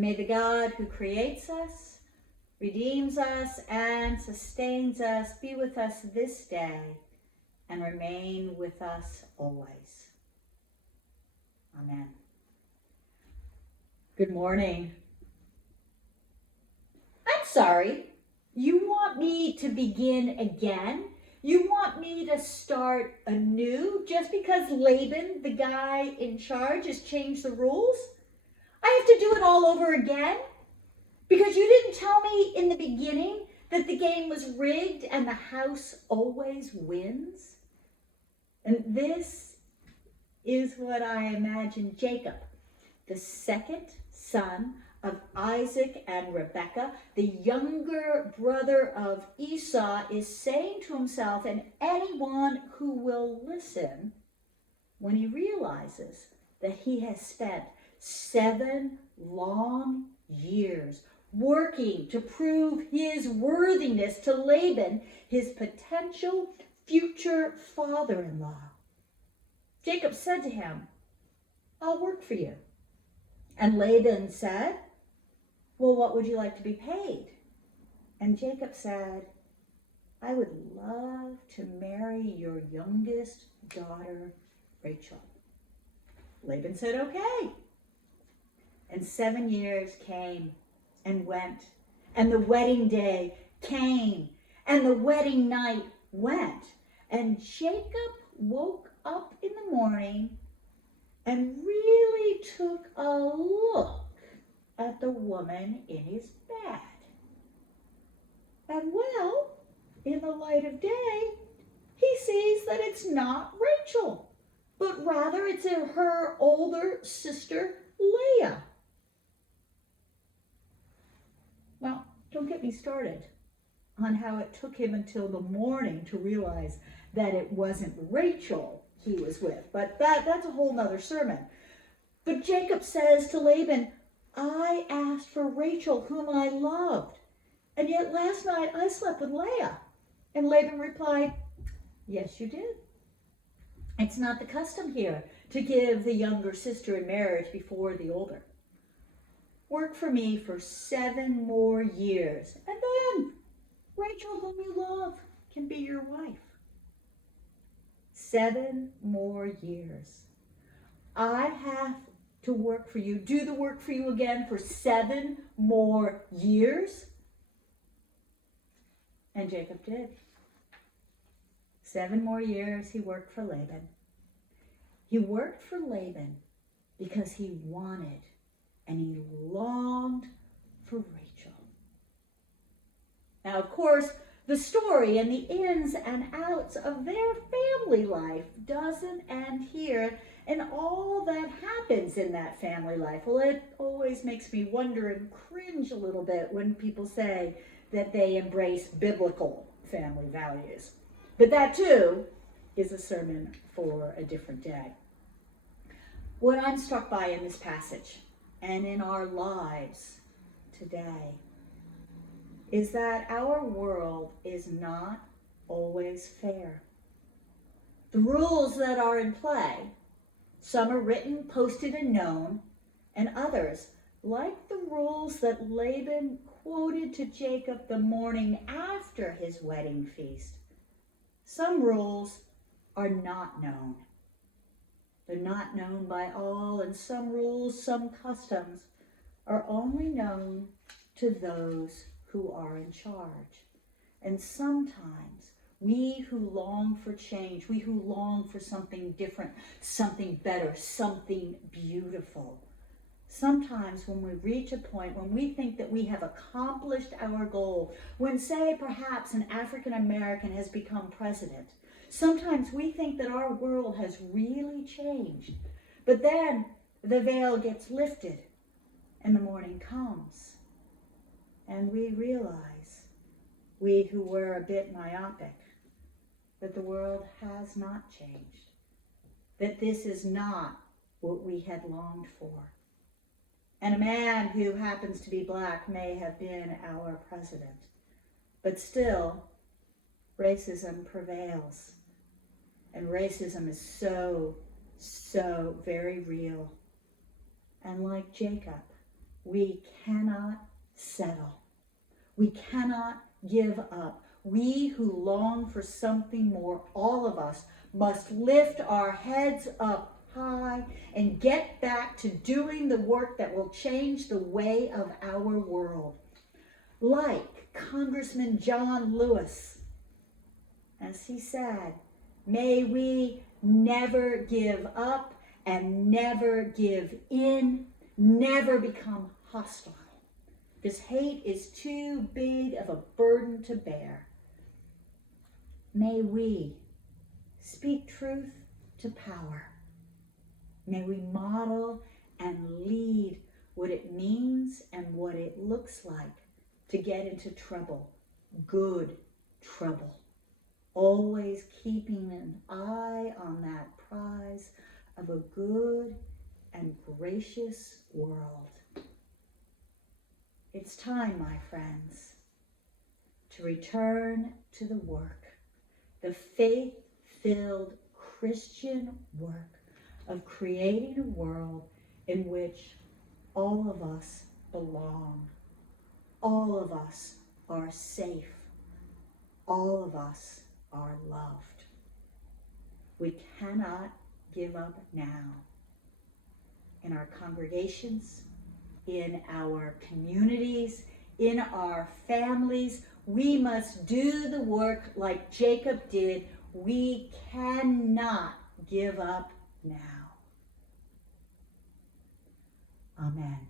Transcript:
may the God who creates us, redeems us, and sustains us be with us this day and remain with us always. Amen. Good morning. I'm sorry. You want me to begin again? You want me to start anew just because Laban, the guy in charge, has changed the rules? I have to do it all over again? Because you didn't tell me in the beginning that the game was rigged and the house always wins? And this is what I imagine Jacob, the second son of Isaac and Rebekah, the younger brother of Esau, is saying to himself and anyone who will listen when he realizes that he has spent 7 long years working to prove his worthiness to Laban, his potential future father-in-law. Jacob said to him, "I'll work for you." And Laban said, "Well, what would you like to be paid?" And Jacob said, "I would love to marry your youngest daughter, Rachel." Laban said, "Okay." And 7 years came and went, and the wedding day came, and the wedding night went. And Jacob woke up in the morning and really took a look at the woman in his bed. And well, in the light of day, he sees that it's not Rachel, but rather it's her older sister, Leah. Well, don't get me started on how it took him until the morning to realize that it wasn't Rachel he was with, but that's a whole nother sermon. But Jacob says to Laban, "I asked for Rachel, whom I loved, and yet last night I slept with Leah." And Laban replied, "Yes, you did. It's not the custom here to give the younger sister in marriage before the older. Work for me for 7 more years, and then Rachel, whom you love, can be your wife." 7 more years. I have to work for you, do the work for you again for 7 more years? And Jacob did. 7 more years he worked for Laban. He worked for Laban because he wanted and he longed for Rachel. Now, of course, the story and the ins and outs of their family life doesn't end here, and all that happens in that family life. Well, it always makes me wonder and cringe a little bit when people say that they embrace biblical family values. But that too is a sermon for a different day. What I'm struck by in this passage and in our lives today is that our world is not always fair. The rules that are in play, some are written, posted, and known, and others, like the rules that Laban quoted to Jacob the morning after his wedding feast, some rules are not known. They're not known by all, and some rules, some customs are only known to those who are in charge. And sometimes we who long for change, we who long for something different, something better, something beautiful, sometimes when we reach a point when we think that we have accomplished our goal, when, say, perhaps an African American has become president, sometimes we think that our world has really changed. But then the veil gets lifted and the morning comes. And we realize, we who were a bit myopic, that the world has not changed, that this is not what we had longed for. And a man who happens to be black may have been our president, but still, racism prevails. And racism is so very real. And like Jacob, We cannot settle. We cannot give up. We who long for something more, all of us, must lift our heads up high and get back to doing the work that will change the way of our world. Like Congressman John Lewis, as he said, may we never give up and never give in, never become hostile. This hate is too big of a burden to bear. May we speak truth to power. May we model and lead what it means and what it looks like to get into trouble, good trouble. Always keeping an eye on that prize of a good and gracious world. It's time, my friends, to return to the work, the faith-filled Christian work of creating a world in which all of us belong. All of us are safe. All of us are loved. We cannot give up now. In our congregations, in our communities, in our families, we must do the work like Jacob did. We cannot give up now. Amen.